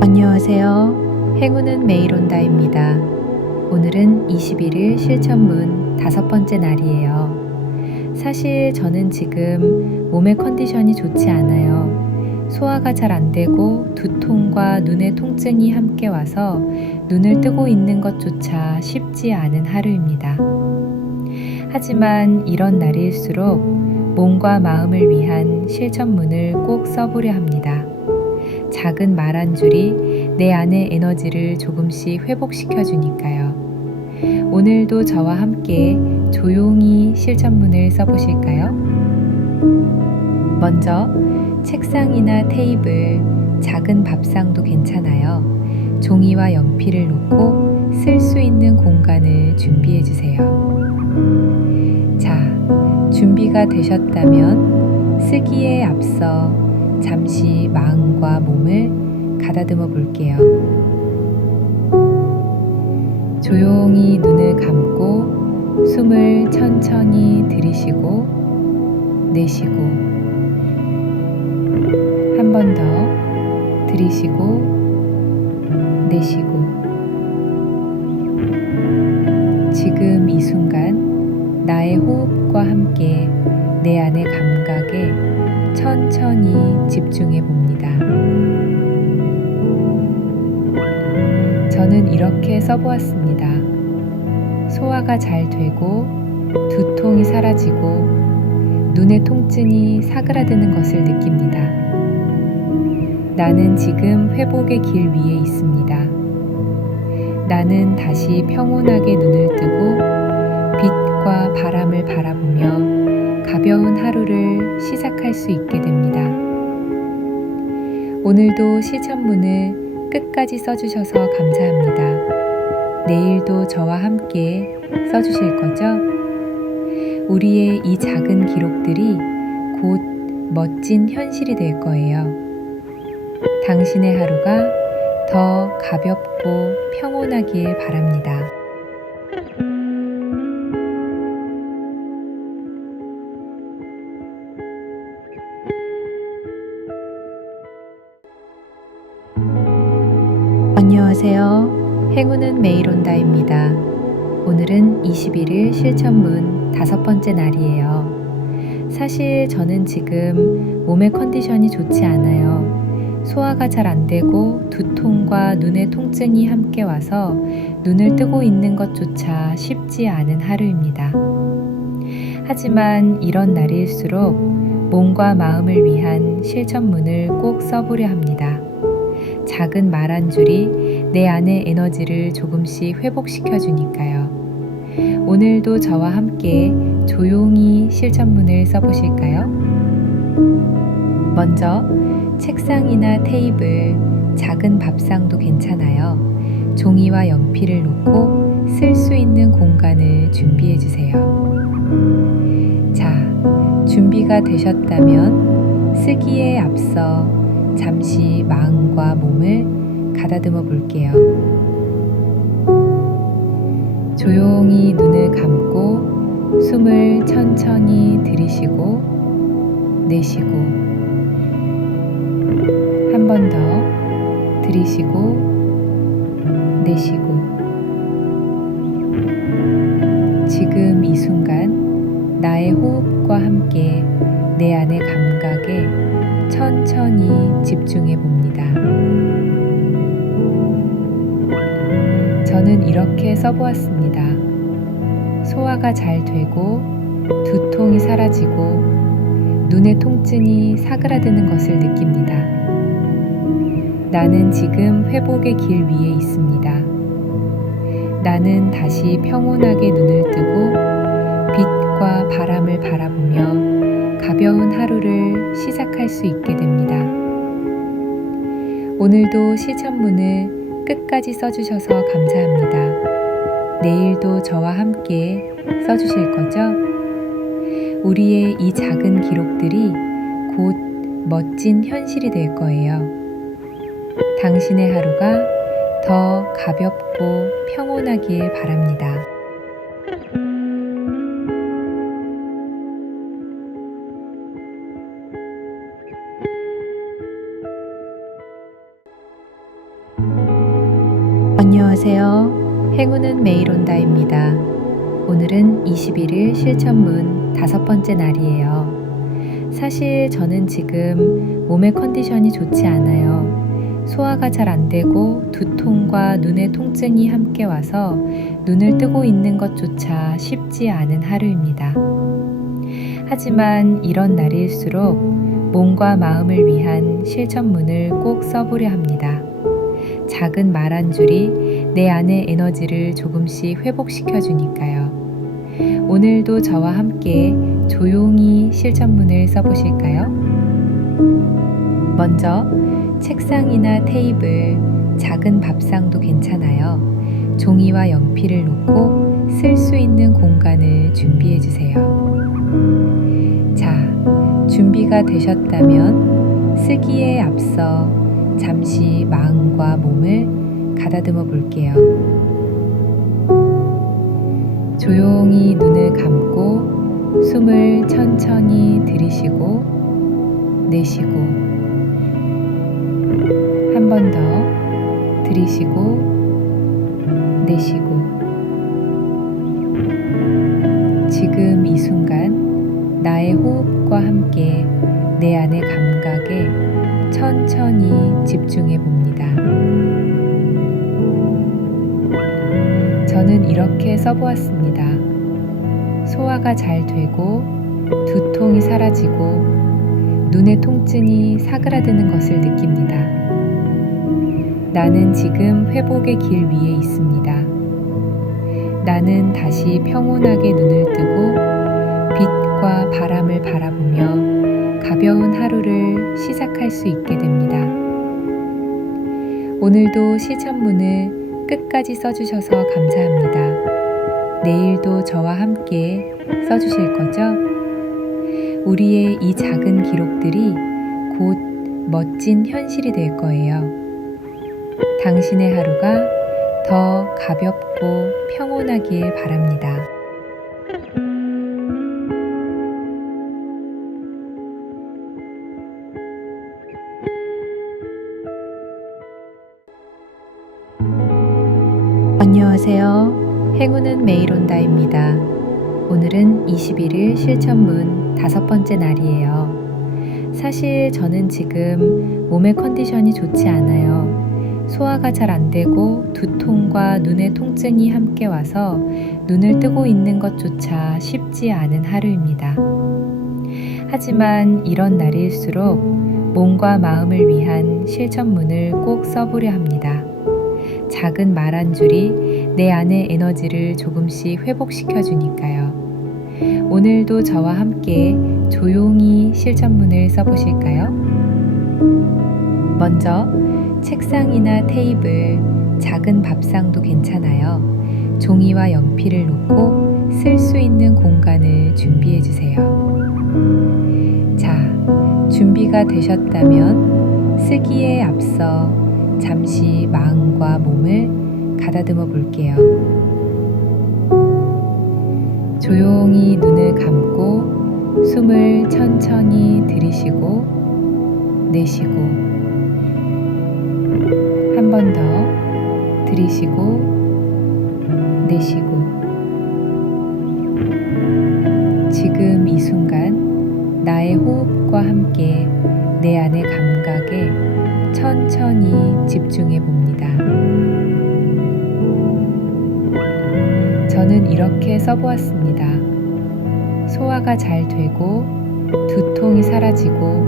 안녕하세요. 행운은 매일 온다입니다. 오늘은 21일 실천문 5번째 날이에요. 사실 저는 지금 몸의 컨디션이 좋지 않아요. 소화가 잘 안 되고 두통과 눈의 통증이 함께 와서 눈을 뜨고 있는 것조차 쉽지 않은 하루입니다. 하지만 이런 날일수록 몸과 마음을 위한 실천문을 꼭 써보려 합니다. 작은 말 한 줄이 내 안의 에너지를 조금씩 회복시켜 주니까요. 오늘도 저와 함께 조용히 실천문을 써보실까요? 먼저 책상이나 테이블, 작은 밥상도 괜찮아요. 종이와 연필을 놓고 쓸 수 있는 공간을 준비해 주세요. 자, 준비가 되셨다면 쓰기에 앞서 잠시 마음과 몸을 가다듬어 볼게요. 조용히 눈을 감고 숨을 천천히 들이쉬고 내쉬고 한 번 더 들이쉬고 내쉬고 지금 이 순간 나의 호흡과 함께 내 안의 감각에 천천히 집중해 봅니다. 저는 이렇게 써보았습니다. 소화가 잘 되고 두통이 사라지고 눈의 통증이 사그라드는 것을 느낍니다. 나는 지금 회복의 길 위에 있습니다. 나는 다시 평온하게 눈을 뜨고 빛과 바람을 바라보며 가벼운 하루를 시작할 수 있게 됩니다. 오늘도 실천문을 끝까지 써주셔서 감사합니다. 내일도 저와 함께 써주실 거죠? 우리의 이 작은 기록들이 곧 멋진 현실이 될 거예요. 당신의 하루가 더 가볍고 평온하길 바랍니다. 안녕하세요. 행운은 매일 온다입니다. 오늘은 21일 실천문 5번째 날이에요. 사실 저는 지금 몸의 컨디션이 좋지 않아요. 소화가 잘 안 되고 두통과 눈의 통증이 함께 와서 눈을 뜨고 있는 것조차 쉽지 않은 하루입니다. 하지만 이런 날일수록 몸과 마음을 위한 실천문을 꼭 써보려 합니다. 작은 말 한 줄이 내 안의 에너지를 조금씩 회복시켜 주니까요. 오늘도 저와 함께 조용히 실천문을 써보실까요? 먼저 책상이나 테이블, 작은 밥상도 괜찮아요. 종이와 연필을 놓고 쓸 수 있는 공간을 준비해 주세요. 자, 준비가 되셨다면 쓰기에 앞서 잠시 마음과 몸을 가다듬어 볼게요. 조용히 눈을 감고 숨을 천천히 들이쉬고 내쉬고 한 번 더 들이쉬고 내쉬고 지금 이 순간 나의 호흡과 함께 내 안의 감각에 천천히 집중해 봅니다. 저는 이렇게 써보았습니다. 소화가 잘 되고 두통이 사라지고 눈의 통증이 사그라드는 것을 느낍니다. 나는 지금 회복의 길 위에 있습니다. 나는 다시 평온하게 눈을 뜨고 빛과 바람을 바라보며 가벼운 하루를 시작할 수 있게 됩니다. 오늘도 실천문을 끝까지 써주셔서 감사합니다. 내일도 저와 함께 써주실 거죠? 우리의 이 작은 기록들이 곧 멋진 현실이 될 거예요. 당신의 하루가 더 가볍고 평온하길 바랍니다. 안녕하세요. 행운은 매일 온다입니다. 오늘은 21일 실천문 5번째 날이에요. 사실 저는 지금 몸의 컨디션이 좋지 않아요. 소화가 잘 안 되고 두통과 눈의 통증이 함께 와서 눈을 뜨고 있는 것조차 쉽지 않은 하루입니다. 하지만 이런 날일수록 몸과 마음을 위한 실천문을 꼭 써보려 합니다. 작은 말 한 줄이 내 안의 에너지를 조금씩 회복시켜 주니까요. 오늘도 저와 함께 조용히 실천문을 써보실까요? 먼저 책상이나 테이블, 작은 밥상도 괜찮아요. 종이와 연필을 놓고 쓸 수 있는 공간을 준비해 주세요. 자, 준비가 되셨다면 쓰기에 앞서 잠시 마음과 몸을 가다듬어 볼게요. 조용히 눈을 감고 숨을 천천히 들이쉬고 내쉬고 한 번 더 들이쉬고 내쉬고 지금 이 순간 나의 호흡과 함께 내 안의 감각에 천천히 집중해 봅니다. 저는 이렇게 써보았습니다. 소화가 잘 되고 두통이 사라지고 눈의 통증이 사그라드는 것을 느낍니다. 나는 지금 회복의 길 위에 있습니다. 나는 다시 평온하게 눈을 뜨고 빛과 바람을 바라보며 가벼운 하루를 시작할 수 있게 됩니다. 오늘도 실천문을 끝까지 써주셔서 감사합니다. 내일도 저와 함께 써주실 거죠? 우리의 이 작은 기록들이 곧 멋진 현실이 될 거예요. 당신의 하루가 더 가볍고 평온하길 바랍니다. 안녕하세요. 행운은 매일 온다입니다. 오늘은 21일 실천문 5번째 날이에요. 사실 저는 지금 몸의 컨디션이 좋지 않아요. 소화가 잘 안 되고 두통과 눈의 통증이 함께 와서 눈을 뜨고 있는 것조차 쉽지 않은 하루입니다. 하지만 이런 날일수록 몸과 마음을 위한 실천문을 꼭 써보려 합니다. 작은 말 한 줄이 내 안의 에너지를 조금씩 회복시켜 주니까요. 오늘도 저와 함께 조용히 실천문을 써보실까요? 먼저 책상이나 테이블, 작은 밥상도 괜찮아요. 종이와 연필을 놓고 쓸 수 있는 공간을 준비해 주세요. 자, 준비가 되셨다면 쓰기에 앞서 잠시 마음과 몸을 가다듬어 볼게요. 조용히 눈을 감고 숨을 천천히 들이쉬고 내쉬고 한 번 더 들이쉬고 내쉬고 지금 이 순간 나의 호흡과 함께 내 안의 감각에 천천히 집중해 봅니다. 저는 이렇게 써보았습니다. 소화가 잘 되고 두통이 사라지고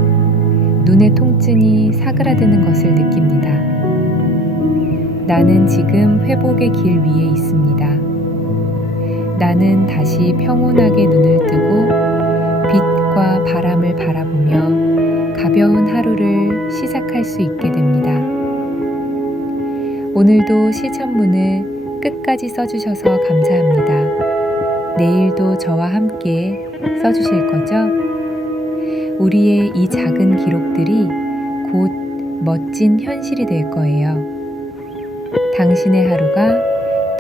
눈의 통증이 사그라드는 것을 느낍니다. 나는 지금 회복의 길 위에 있습니다. 나는 다시 평온하게 눈을 뜨고 빛과 바람을 바라보며 가벼운 하루를 시작할 수 있게 됩니다. 오늘도 실천문을 끝까지 써주셔서 감사합니다. 내일도 저와 함께 써주실 거죠? 우리의 이 작은 기록들이 곧 멋진 현실이 될 거예요. 당신의 하루가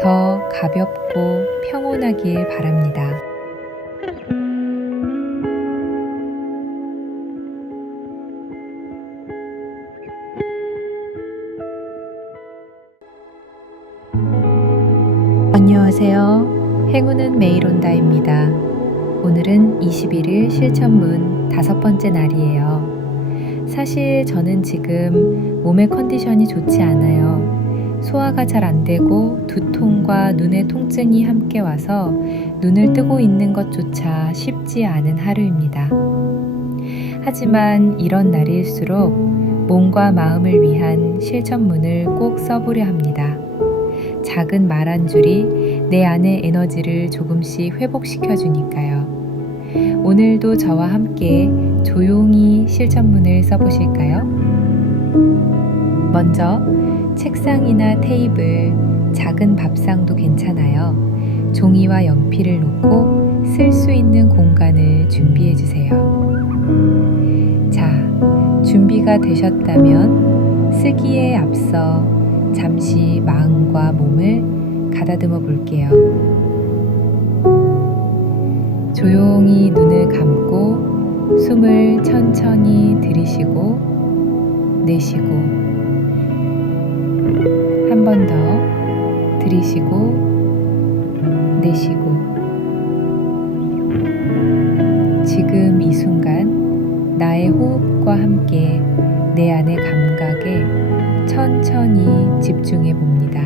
더 가볍고 평온하길 바랍니다. 안녕하세요. 행운은 매일 온다입니다. 오늘은 21일 실천문 5번째 날이에요. 사실 저는 지금 몸의 컨디션이 좋지 않아요. 소화가 잘 안 되고 두통과 눈의 통증이 함께 와서 눈을 뜨고 있는 것조차 쉽지 않은 하루입니다. 하지만 이런 날일수록 몸과 마음을 위한 실천문을 꼭 써보려 합니다. 작은 말 한 줄이 내 안의 에너지를 조금씩 회복시켜 주니까요. 오늘도 저와 함께 조용히 실천문을 써보실까요? 먼저 책상이나 테이블, 작은 밥상도 괜찮아요. 종이와 연필을 놓고 쓸 수 있는 공간을 준비해 주세요. 자, 준비가 되셨다면 쓰기에 앞서 잠시 마음과 몸을 가다듬어 볼게요. 조용히 눈을 감고 숨을 천천히 들이쉬고 내쉬고 한 번 더 들이쉬고 내쉬고 지금 이 순간 나의 호흡과 함께 내 안의 감각에 천천히 집중해 봅니다.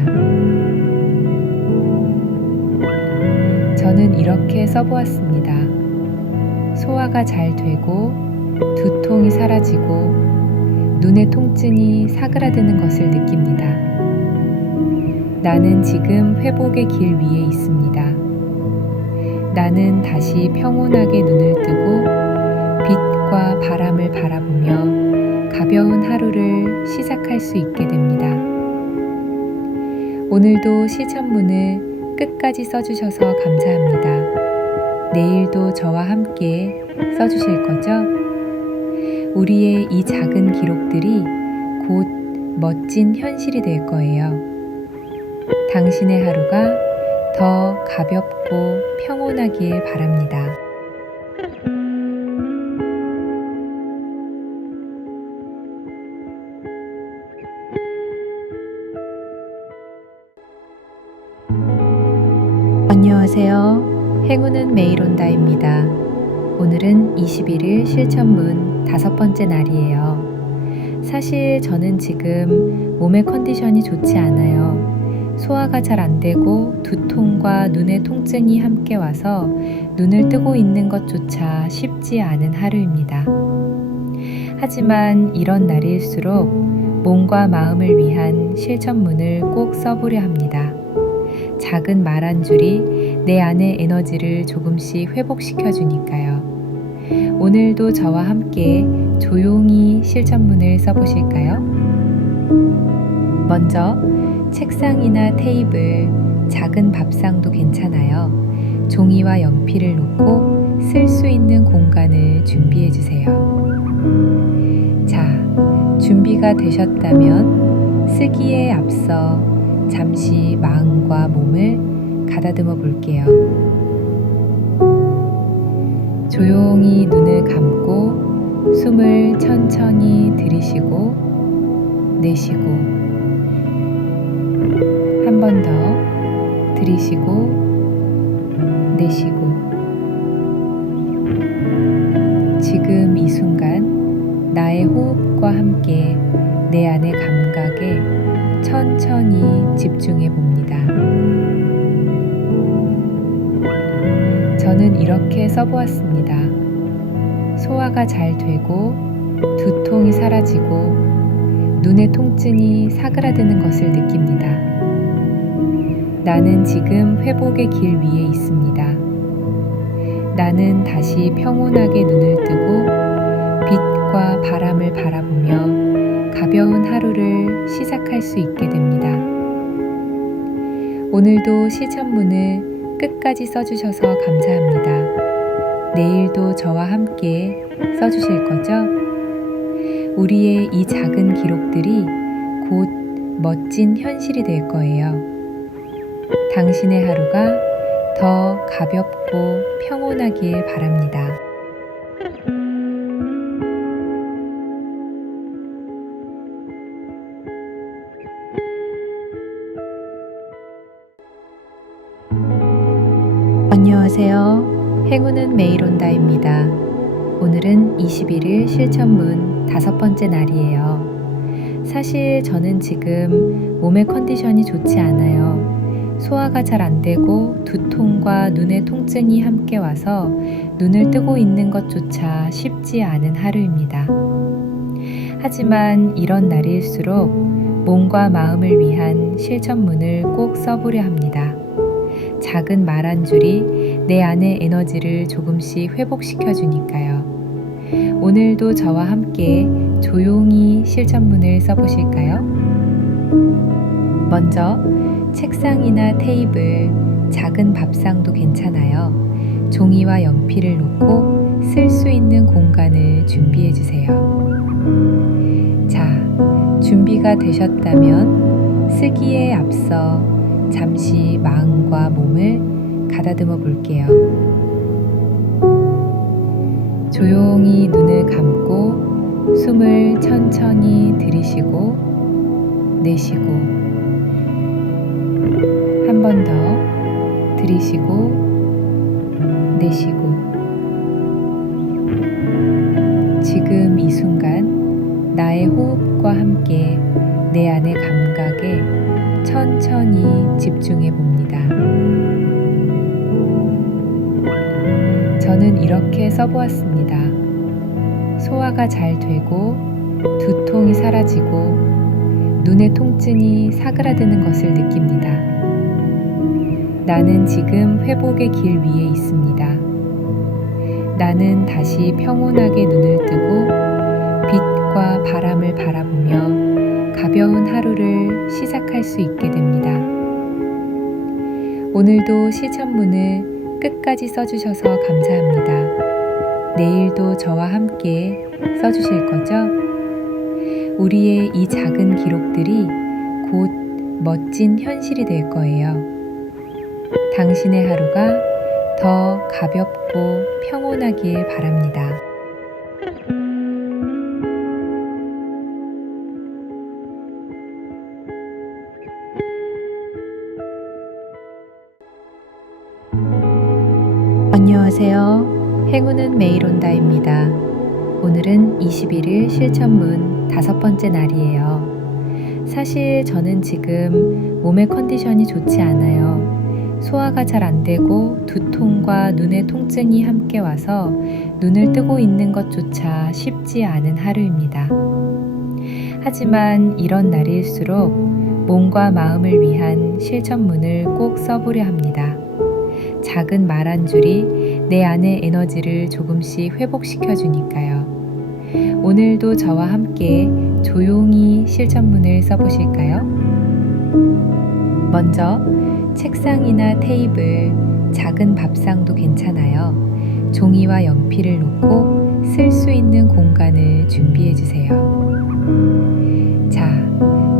저는 이렇게 써보았습니다. 소화가 잘 되고 두통이 사라지고 눈의 통증이 사그라드는 것을 느낍니다. 나는 지금 회복의 길 위에 있습니다. 나는 다시 평온하게 눈을 뜨고 빛과 바람을 바라보며 가벼운 하루를 시작할 수 있게 됩니다. 오늘도 실천문을 끝까지 써주셔서 감사합니다. 내일도 저와 함께 써주실 거죠? 우리의 이 작은 기록들이 곧 멋진 현실이 될 거예요. 당신의 하루가 더 가볍고 평온하길 바랍니다. 안녕하세요. 행운은 매일 온다입니다. 오늘은 21일 실천문 5번째 날이에요. 사실 저는 지금 몸의 컨디션이 좋지 않아요. 소화가 잘 안 되고 두통과 눈의 통증이 함께 와서 눈을 뜨고 있는 것조차 쉽지 않은 하루입니다. 하지만 이런 날일수록 몸과 마음을 위한 실천문을 꼭 써보려 합니다. 작은 말 한 줄이 내 안의 에너지를 조금씩 회복시켜 주니까요. 오늘도 저와 함께 조용히 실천문을 써보실까요? 먼저 책상이나 테이블, 작은 밥상도 괜찮아요. 종이와 연필을 놓고 쓸 수 있는 공간을 준비해 주세요. 자, 준비가 되셨다면 쓰기에 앞서 잠시 마음과 몸을 가다듬어 볼게요. 조용히 눈을 감고 숨을 천천히 들이쉬고 내쉬고 한 번 더 들이쉬고 내쉬고 지금 이 순간 나의 호흡과 함께 내 안의 감각에 천천히 집중해 봅니다. 저는 이렇게 써보았습니다. 소화가 잘 되고 두통이 사라지고 눈의 통증이 사그라드는 것을 느낍니다. 나는 지금 회복의 길 위에 있습니다. 나는 다시 평온하게 눈을 뜨고 빛과 바람을 바라보며 가벼운 하루를 시작할 수 있게 됩니다. 오늘도 실천문을 끝까지 써주셔서 감사합니다. 내일도 저와 함께 써주실 거죠? 우리의 이 작은 기록들이 곧 멋진 현실이 될 거예요. 당신의 하루가 더 가볍고 평온하길 바랍니다. 안녕하세요. 행운은 매일 온다입니다. 오늘은 21일 실천문 5번째 날이에요. 사실 저는 지금 몸의 컨디션이 좋지 않아요. 소화가 잘 안 되고 두통과 눈의 통증이 함께 와서 눈을 뜨고 있는 것조차 쉽지 않은 하루입니다. 하지만 이런 날일수록 몸과 마음을 위한 실천문을 꼭 써보려 합니다. 작은 말 한 줄이 내 안의 에너지를 조금씩 회복시켜 주니까요. 오늘도 저와 함께 조용히 실천문을 써보실까요? 먼저 책상이나 테이블, 작은 밥상도 괜찮아요. 종이와 연필을 놓고 쓸 수 있는 공간을 준비해 주세요. 자, 준비가 되셨다면 쓰기에 앞서 잠시 마음과 몸을 가다듬어 볼게요. 조용히 눈을 감고 숨을 천천히 들이쉬고 내쉬고 한 번 더 들이쉬고 내쉬고 지금 이 순간 나의 호흡과 함께 내 안의 감각에 천천히 집중해 봅니다. 저는 이렇게 써보았습니다. 소화가 잘 되고 두통이 사라지고 눈의 통증이 사그라드는 것을 느낍니다. 나는 지금 회복의 길 위에 있습니다. 나는 다시 평온하게 눈을 뜨고 빛과 바람을 바라보며 가벼운 하루를 시작할 수 있게 됩니다. 오늘도 실천문을 끝까지 써주셔서 감사합니다. 내일도 저와 함께 써주실 거죠? 우리의 이 작은 기록들이 곧 멋진 현실이 될 거예요. 당신의 하루가 더 가볍고 평온하길 바랍니다. 안녕하세요. 행운은 매일 온다입니다. 오늘은 21일 실천문 5번째 날이에요. 사실 저는 지금 몸의 컨디션이 좋지 않아요. 소화가 잘 안 되고 두통과 눈의 통증이 함께 와서 눈을 뜨고 있는 것조차 쉽지 않은 하루입니다. 하지만 이런 날일수록 몸과 마음을 위한 실천문을 꼭 써보려 합니다. 작은 말 한 줄이 내 안의 에너지를 조금씩 회복시켜 주니까요. 오늘도 저와 함께 조용히 실천문을 써보실까요? 먼저 책상이나 테이블, 작은 밥상도 괜찮아요. 종이와 연필을 놓고 쓸 수 있는 공간을 준비해 주세요. 자,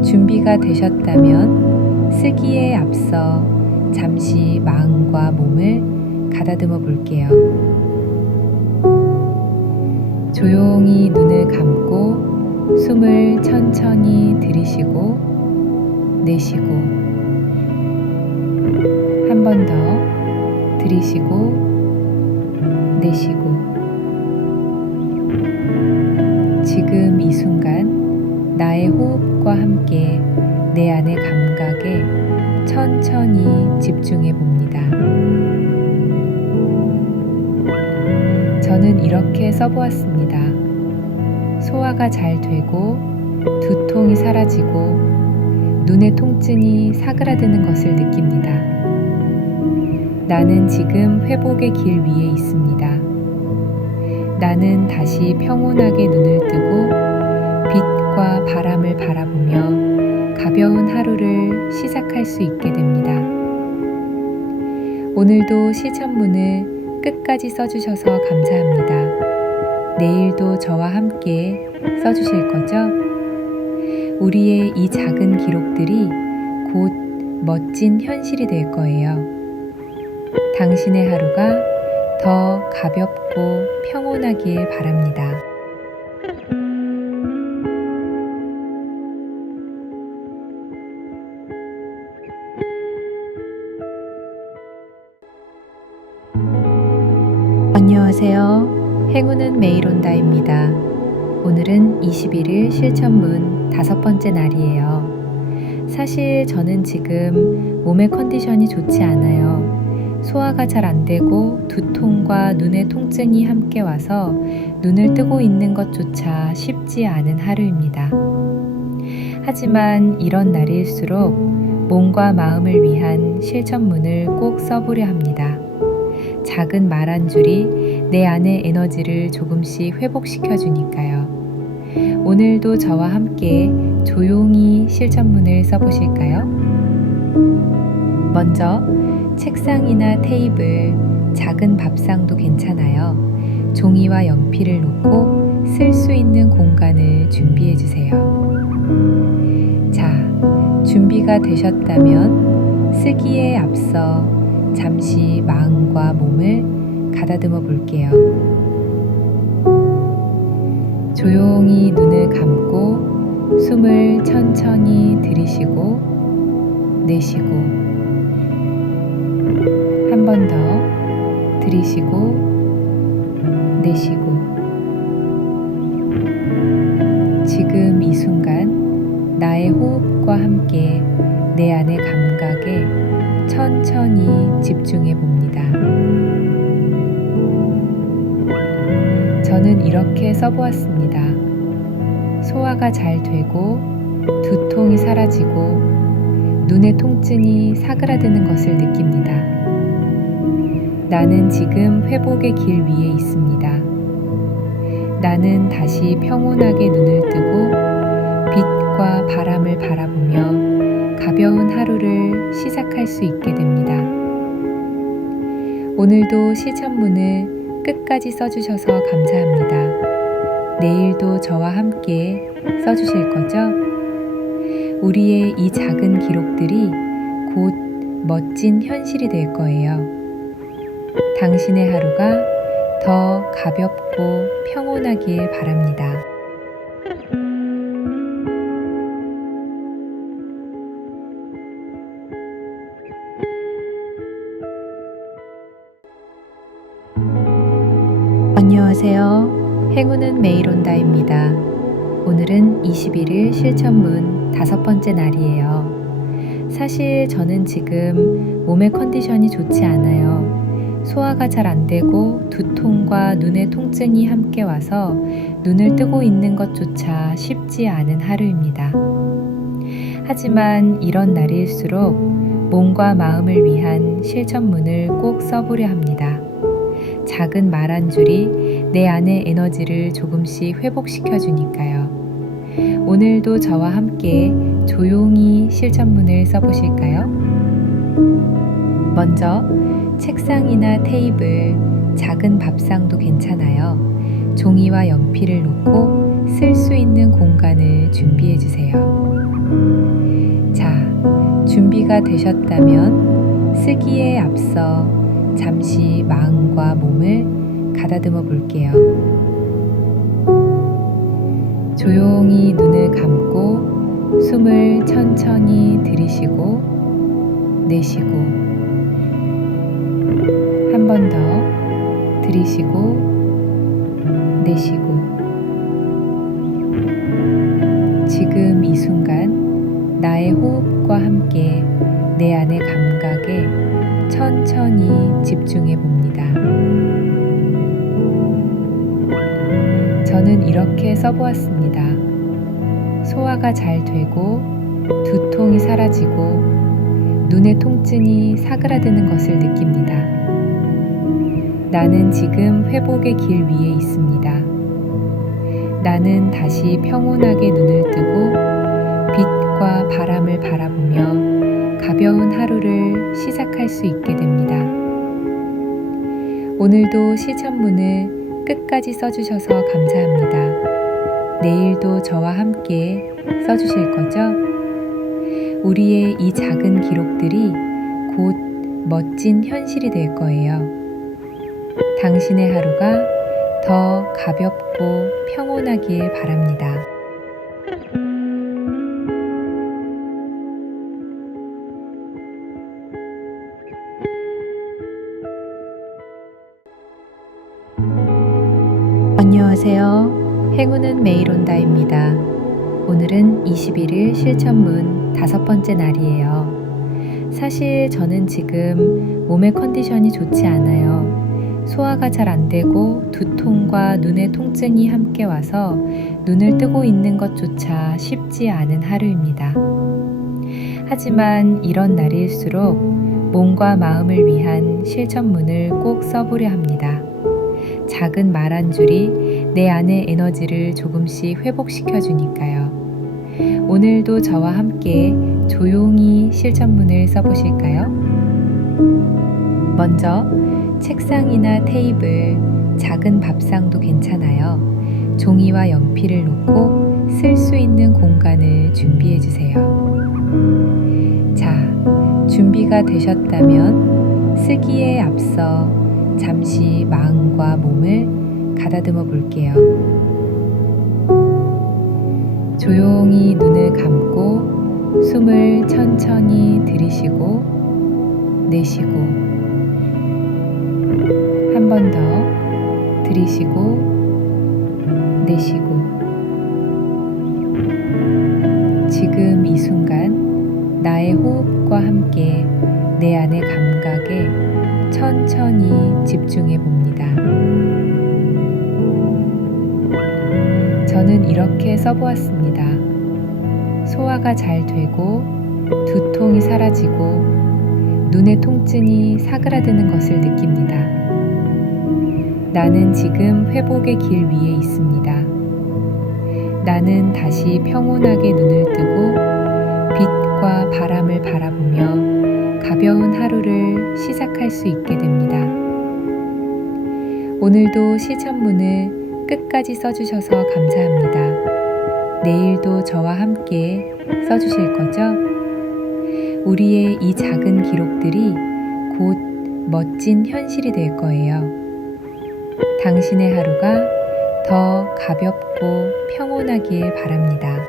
준비가 되셨다면 쓰기에 앞서 잠시 마음과 몸을 가다듬어 볼게요. 조용히 눈을 감고 숨을 천천히 들이쉬고 내쉬고 한 번 더 들이쉬고 내쉬고 지금 이 순간 나의 호흡과 함께 내 안의 감각에 천천히 집중해 봅니다. 저는 이렇게 써보았습니다. 소화가 잘 되고 두통이 사라지고 눈의 통증이 사그라드는 것을 느낍니다. 나는 지금 회복의 길 위에 있습니다. 나는 다시 평온하게 눈을 뜨고 빛과 바람을 바라보며 가벼운 하루를 시작할 수 있게 됩니다. 오늘도 실천문을 끝까지 써주셔서 감사합니다. 내일도 저와 함께 써주실 거죠? 우리의 이 작은 기록들이 곧 멋진 현실이 될 거예요. 당신의 하루가 더 가볍고 평온하길 바랍니다. 안녕하세요. 행운은 매일 온다입니다. 오늘은 21일 실천문 5번째 날이에요. 사실 저는 지금 몸의 컨디션이 좋지 않아요. 소화가 잘 안 되고 두통과 눈의 통증이 함께 와서 눈을 뜨고 있는 것조차 쉽지 않은 하루입니다. 하지만 이런 날일수록 몸과 마음을 위한 실천문을 꼭 써보려 합니다. 작은 말 한 줄이 내 안의 에너지를 조금씩 회복시켜 주니까요. 오늘도 저와 함께 조용히 실천문을 써보실까요? 먼저 책상이나 테이블, 작은 밥상도 괜찮아요. 종이와 연필을 놓고 쓸 수 있는 공간을 준비해 주세요. 자, 준비가 되셨다면 쓰기에 앞서 잠시 마음과 몸을 가다듬어 볼게요. 조용히 눈을 감고 숨을 천천히 들이쉬고 내쉬고 한 번 더 들이쉬고 내쉬고 지금 이 순간 나의 호흡과 함께 내 안의 감각에 천천히 집중해 봅니다. 저는 이렇게 써보았습니다. 소화가 잘 되고 두통이 사라지고 눈의 통증이 사그라드는 것을 느낍니다. 나는 지금 회복의 길 위에 있습니다. 나는 다시 평온하게 눈을 뜨고 빛과 바람을 바라보며 가벼운 하루를 시작할 수 있게 됩니다. 오늘도 실천문을 끝까지 써주셔서 감사합니다. 내일도 저와 함께 써주실 거죠? 우리의 이 작은 기록들이 곧 멋진 현실이 될 거예요. 당신의 하루가 더 가볍고 평온하길 바랍니다. 안녕하세요. 행운은 매일 온다입니다. 오늘은 21일 실천문 5번째 날이에요. 사실 저는 지금 몸의 컨디션이 좋지 않아요. 소화가 잘 안 되고 두통과 눈의 통증이 함께 와서 눈을 뜨고 있는 것조차 쉽지 않은 하루입니다. 하지만 이런 날일수록 몸과 마음을 위한 실천문을 꼭 써보려 합니다. 작은 말 한 줄이 내 안의 에너지를 조금씩 회복시켜 주니까요. 오늘도 저와 함께 조용히 실천문을 써보실까요? 먼저 책상이나 테이블, 작은 밥상도 괜찮아요. 종이와 연필을 놓고 쓸 수 있는 공간을 준비해 주세요. 자, 준비가 되셨다면 쓰기에 앞서 잠시 마음과 몸을 가다듬어 볼게요. 조용히 눈을 감고 숨을 천천히 들이쉬고 내쉬고 한 번 더 들이쉬고 내쉬고 지금 이 순간 나의 호흡과 함께 내 안의 감각에 천천히 집중해 봅니다. 저는 이렇게 써보았습니다. 소화가 잘 되고 두통이 사라지고 눈의 통증이 사그라드는 것을 느낍니다. 나는 지금 회복의 길 위에 있습니다. 나는 다시 평온하게 눈을 뜨고 빛과 바람을 바라보며 가벼운 하루를 시작할 수 있게 됩니다. 오늘도 실천문을 끝까지 써주셔서 감사합니다. 내일도 저와 함께 써주실 거죠? 우리의 이 작은 기록들이 곧 멋진 현실이 될 거예요. 당신의 하루가 더 가볍고 평온하길 바랍니다. 안녕하세요. 행운은 매일 온다입니다. 오늘은 21일 실천문 5번째 날이에요. 사실 저는 지금 몸의 컨디션이 좋지 않아요. 소화가 잘 안 되고 두통과 눈의 통증이 함께 와서 눈을 뜨고 있는 것조차 쉽지 않은 하루입니다. 하지만 이런 날일수록 몸과 마음을 위한 실천문을 꼭 써보려 합니다. 작은 말 한 줄이 내 안의 에너지를 조금씩 회복시켜 주니까요. 오늘도 저와 함께 조용히 실천문을 써보실까요? 먼저 책상이나 테이블, 작은 밥상도 괜찮아요. 종이와 연필을 놓고 쓸 수 있는 공간을 준비해 주세요. 자, 준비가 되셨다면 쓰기에 앞서 잠시 마음과 몸을 가다듬어 볼게요. 조용히 눈을 감고 숨을 천천히 들이쉬고 내쉬고 한 번 더 들이쉬고 내쉬고 지금 이 순간 나의 호흡과 함께 내 안의 감각에 천천히 집중해 봅니다. 저는 이렇게 써보았습니다. 소화가 잘 되고 두통이 사라지고 눈의 통증이 사그라드는 것을 느낍니다. 나는 지금 회복의 길 위에 있습니다. 나는 다시 평온하게 눈을 뜨고 빛과 바람을 바라보며 가벼운 하루를 시작할 수 있게 됩니다. 오늘도 실천문을 끝까지 써주셔서 감사합니다. 내일도 저와 함께 써주실 거죠? 우리의 이 작은 기록들이 곧 멋진 현실이 될 거예요. 당신의 하루가 더 가볍고 평온하길 바랍니다.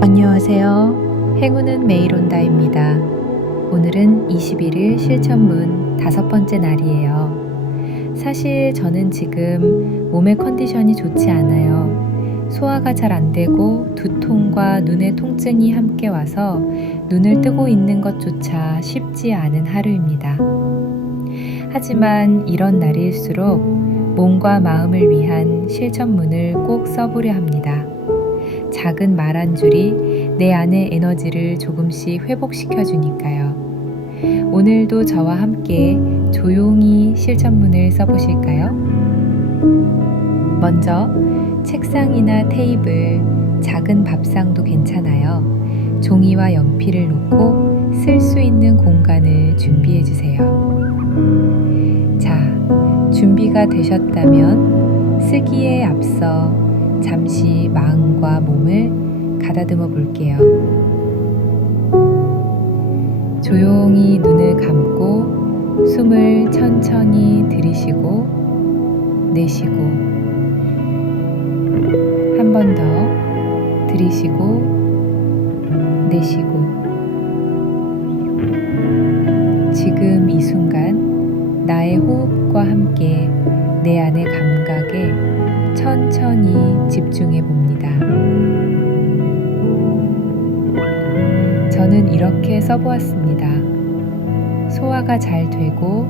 안녕하세요. 행운은 매일 온다입니다. 오늘은 21일 실천문 5번째 날이에요. 사실 저는 지금 몸의 컨디션이 좋지 않아요. 소화가 잘 안 되고 두통과 눈의 통증이 함께 와서 눈을 뜨고 있는 것조차 쉽지 않은 하루입니다. 하지만 이런 날일수록 몸과 마음을 위한 실천문을 꼭 써보려 합니다. 작은 말 한 줄이 내 안의 에너지를 조금씩 회복시켜 주니까요. 오늘도 저와 함께 조용히 실천문을 써보실까요? 먼저 책상이나 테이블, 작은 밥상도 괜찮아요. 종이와 연필을 놓고 쓸 수 있는 공간을 준비해 주세요. 자, 준비가 되셨다면 쓰기에 앞서 잠시 마음과 몸을 가다듬어 볼게요. 조용히 눈을 감고 숨을 천천히 들이쉬고 내쉬고 한 번 더 들이쉬고 내쉬고 지금 이 순간 나의 호흡과 함께 내 안의 감각에 천천히 집중해 봅니다. 저는 이렇게 써보았습니다. 소화가 잘 되고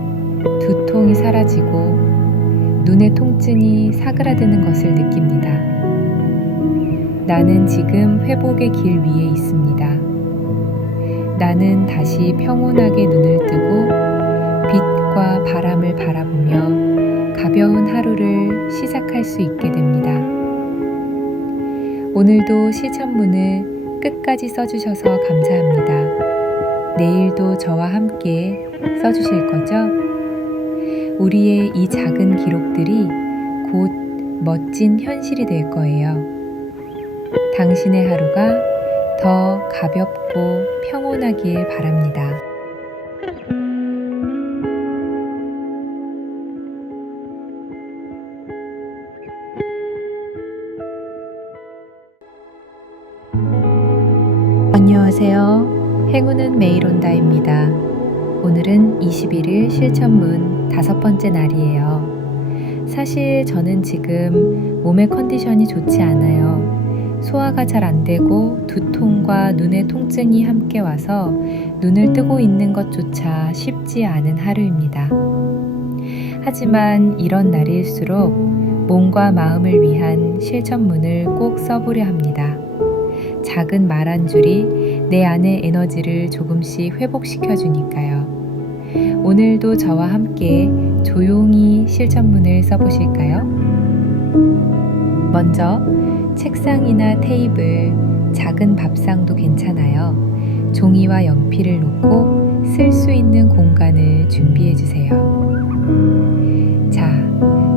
두통이 사라지고 눈의 통증이 사그라드는 것을 느낍니다. 나는 지금 회복의 길 위에 있습니다. 나는 다시 평온하게 눈을 뜨고 빛과 바람을 바라보며 가벼운 하루를 시작할 수 있게 됩니다. 오늘도 실천문을 끝까지 써주셔서 감사합니다. 내일도 저와 함께 써주실 거죠? 우리의 이 작은 기록들이 곧 멋진 현실이 될 거예요. 당신의 하루가 더 가볍고 평온하길 바랍니다. 안녕하세요. 행운은 매일 온다입니다. 오늘은 21일 실천문 5번째 날이에요. 사실 저는 지금 몸의 컨디션이 좋지 않아요. 소화가 잘 안 되고 두통과 눈의 통증이 함께 와서 눈을 뜨고 있는 것조차 쉽지 않은 하루입니다. 하지만 이런 날일수록 몸과 마음을 위한 실천문을 꼭 써보려 합니다. 작은 말 한 줄이 내 안의 에너지를 조금씩 회복시켜 주니까요. 오늘도 저와 함께 조용히 실천문을 써보실까요? 먼저 책상이나 테이블, 작은 밥상도 괜찮아요. 종이와 연필을 놓고 쓸 수 있는 공간을 준비해 주세요. 자,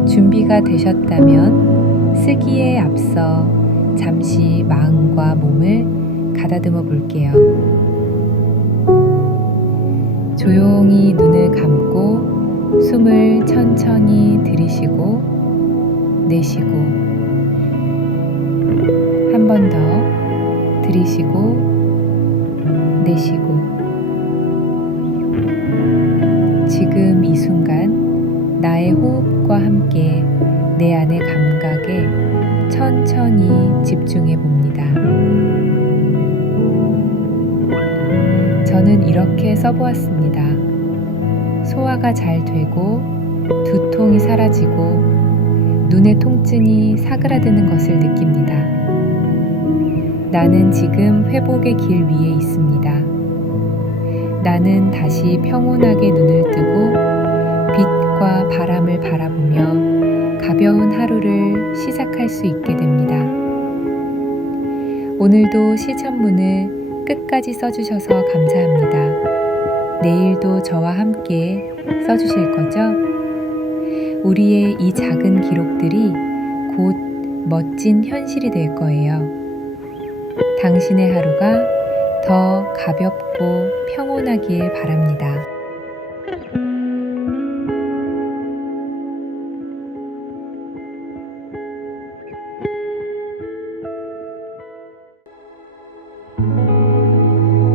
준비가 되셨다면 쓰기에 앞서 잠시 마음과 몸을 가다듬어 볼게요. 조용히 눈을 감고 숨을 천천히 들이쉬고 내쉬고 한 번 더 들이쉬고 내쉬고 지금 이 순간 나의 호흡과 함께 내 안의 감각에 천천히 집중해 봅니다. 저는 이렇게 써보았습니다. 소화가 잘 되고 두통이 사라지고 눈의 통증이 사그라드는 것을 느낍니다. 나는 지금 회복의 길 위에 있습니다. 나는 다시 평온하게 눈을 뜨고 빛과 바람을 바라보며 가벼운 하루를 시작할 수 있게 됩니다. 오늘도 실천문을 끝까지 써주셔서 감사합니다. 내일도 저와 함께 써주실 거죠? 우리의 이 작은 기록들이 곧 멋진 현실이 될 거예요. 당신의 하루가 더 가볍고 평온하길 바랍니다.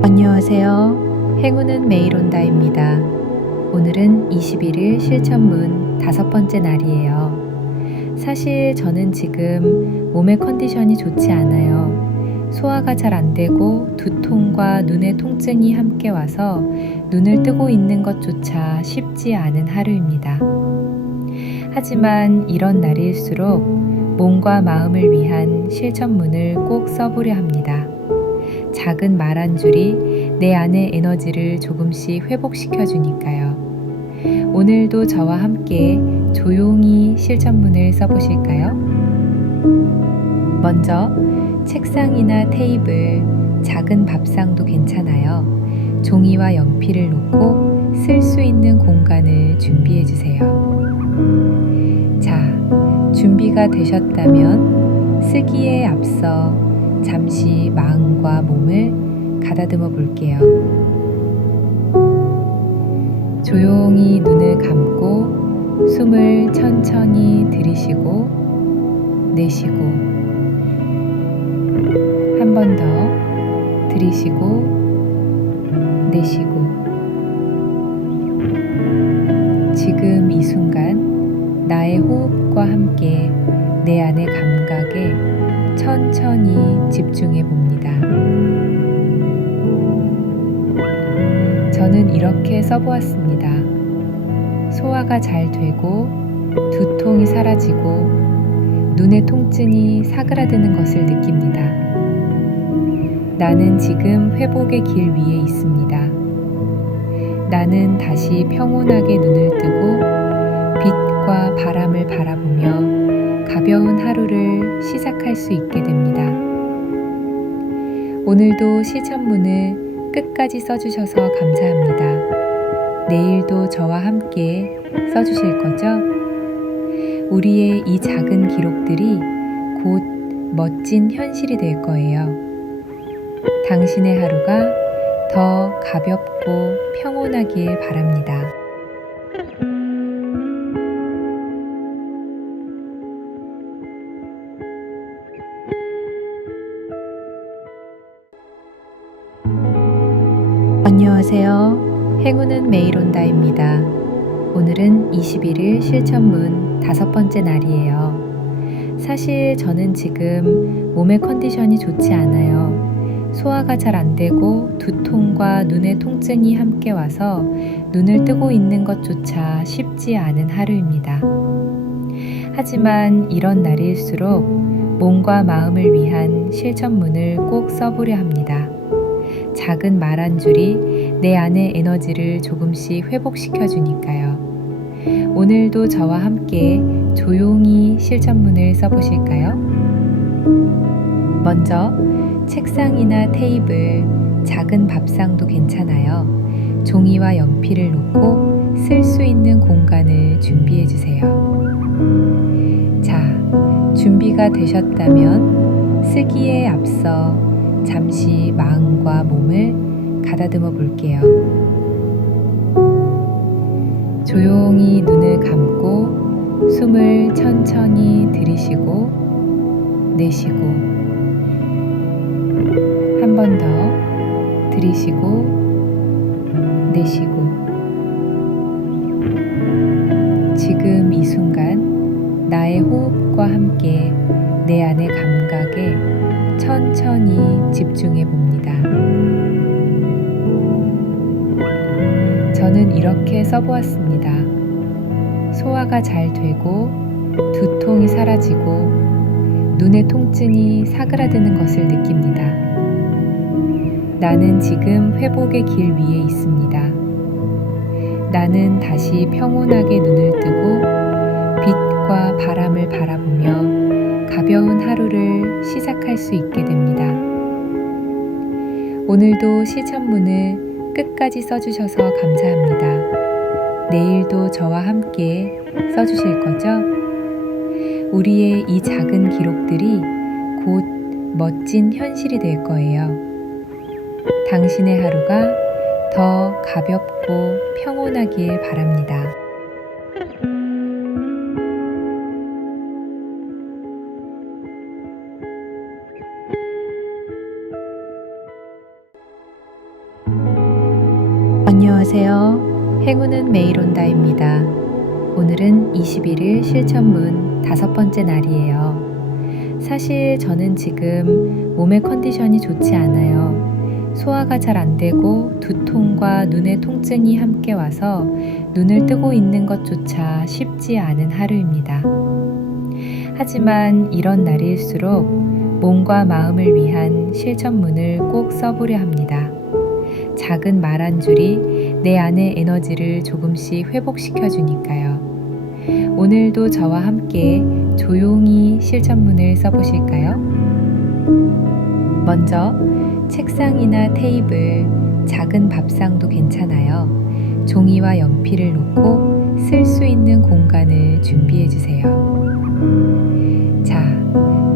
안녕하세요. 행운은 매일 온다입니다. 오늘은 21일 실천문 5번째 날이에요. 사실 저는 지금 몸의 컨디션이 좋지 않아요. 소화가 잘 안 되고 두통과 눈의 통증이 함께 와서 눈을 뜨고 있는 것조차 쉽지 않은 하루입니다. 하지만 이런 날일수록 몸과 마음을 위한 실천문을 꼭 써보려 합니다. 작은 말 한 줄이 내 안의 에너지를 조금씩 회복시켜 주니까요. 오늘도 저와 함께 조용히 실천문을 써보실까요? 먼저 책상이나 테이블, 작은 밥상도 괜찮아요. 종이와 연필을 놓고 쓸 수 있는 공간을 준비해 주세요. 자, 준비가 되셨다면 쓰기에 앞서 잠시 마음과 몸을 가다듬어 볼게요. 조용히 눈을 감고 숨을 천천히 들이쉬고 내쉬고 한 번 더 들이쉬고 내쉬고 지금 이 순간 나의 호흡과 함께 내 안의 감각에 천천히 집중해 봅니다. 저는 이렇게 써보았습니다. 소화가 잘 되고 두통이 사라지고 눈의 통증이 사그라드는 것을 느낍니다. 나는 지금 회복의 길 위에 있습니다. 나는 다시 평온하게 눈을 뜨고 빛과 바람을 바라보며 가벼운 하루를 시작할 수 있게 됩니다. 오늘도 실천문을 끝까지 써주셔서 감사합니다. 내일도 저와 함께 써주실 거죠? 우리의 이 작은 기록들이 곧 멋진 현실이 될 거예요. 당신의 하루가 더 가볍고 평온하길 바랍니다. 안녕하세요. 행운은 매일 온다입니다. 오늘은 21일 실천문 5번째 날이에요. 사실 저는 지금 몸의 컨디션이 좋지 않아요. 소화가 잘 안 되고 두통과 눈의 통증이 함께 와서 눈을 뜨고 있는 것조차 쉽지 않은 하루입니다. 하지만 이런 날일수록 몸과 마음을 위한 실천문을 꼭 써보려 합니다. 작은 말 한 줄이 내 안의 에너지를 조금씩 회복시켜 주니까요. 오늘도 저와 함께 조용히 실천문을 써보실까요? 먼저 책상이나 테이블, 작은 밥상도 괜찮아요. 종이와 연필을 놓고 쓸 수 있는 공간을 준비해 주세요. 자, 준비가 되셨다면 쓰기에 앞서 잠시 마음과 몸을 가다듬어 볼게요. 조용히 눈을 감고 숨을 천천히 들이쉬고 내쉬고 한 번 더 들이쉬고 내쉬고 지금 이 순간 나의 호흡과 함께 내 안의 감각에 천천히 집중해 봅니다. 저는 이렇게 써보았습니다. 소화가 잘 되고 두통이 사라지고 눈의 통증이 사그라드는 것을 느낍니다. 나는 지금 회복의 길 위에 있습니다. 나는 다시 평온하게 눈을 뜨고 빛과 바람을 바라보며 가벼운 하루를 시작할 수 있게 됩니다. 오늘도 실천문을 끝까지 써주셔서 감사합니다. 내일도 저와 함께 써주실 거죠? 우리의 이 작은 기록들이 곧 멋진 현실이 될 거예요. 당신의 하루가 더 가볍고 평온하길 바랍니다. 안녕하세요. 행운은 매일 온다입니다. 오늘은 21일 실천문 5번째 날이에요. 사실 저는 지금 몸의 컨디션이 좋지 않아요. 소화가 잘 안 되고 두통과 눈의 통증이 함께 와서 눈을 뜨고 있는 것조차 쉽지 않은 하루입니다. 하지만 이런 날일수록 몸과 마음을 위한 실천문을 꼭 써보려 합니다. 작은 말 한 줄이 내 안의 에너지를 조금씩 회복시켜 주니까요. 오늘도 저와 함께 조용히 실천문을 써보실까요? 먼저 책상이나 테이블, 작은 밥상도 괜찮아요. 종이와 연필을 놓고 쓸 수 있는 공간을 준비해 주세요. 자,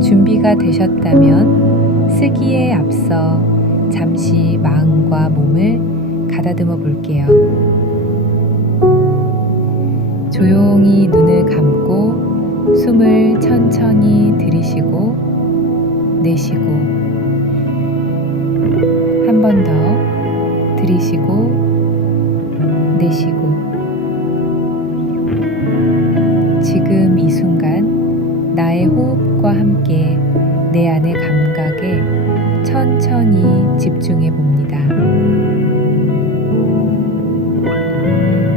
준비가 되셨다면 쓰기에 앞서 잠시 마음과 몸을 가다듬어 볼게요. 조용히 눈을 감고 숨을 천천히 들이쉬고 내쉬고 한 번 더 들이쉬고 내쉬고 지금 이 순간 나의 호흡과 함께 내 안의 감각에 천천히 집중해 봅니다.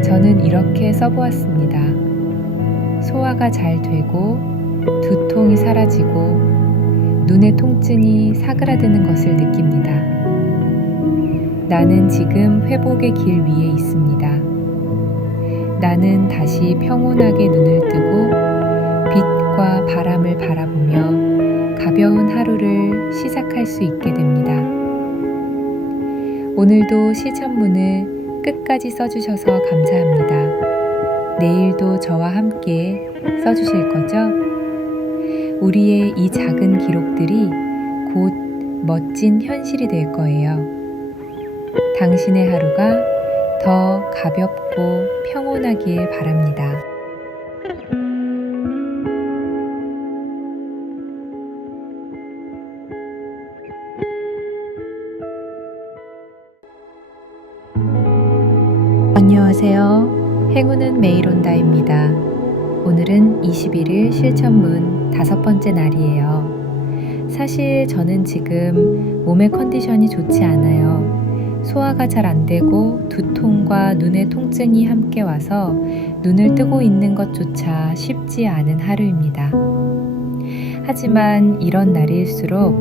저는 이렇게 써보았습니다. 소화가 잘 되고 두통이 사라지고 눈의 통증이 사그라드는 것을 느낍니다. 나는 지금 회복의 길 위에 있습니다. 나는 다시 평온하게 눈을 뜨고 빛과 바람을 바라보며 가벼운 하루를 시작할 수 있게 됩니다. 오늘도 실천문을 끝까지 써주셔서 감사합니다. 내일도 저와 함께 써주실 거죠? 우리의 이 작은 기록들이 곧 멋진 현실이 될 거예요. 당신의 하루가 더 가볍고 평온하길 바랍니다. 안녕하세요. 행운은 매일 온다입니다. 오늘은 21일 실천문 5번째 날이에요. 사실 저는 지금 몸의 컨디션이 좋지 않아요. 소화가 잘 안 되고 두통과 눈의 통증이 함께 와서 눈을 뜨고 있는 것조차 쉽지 않은 하루입니다. 하지만 이런 날일수록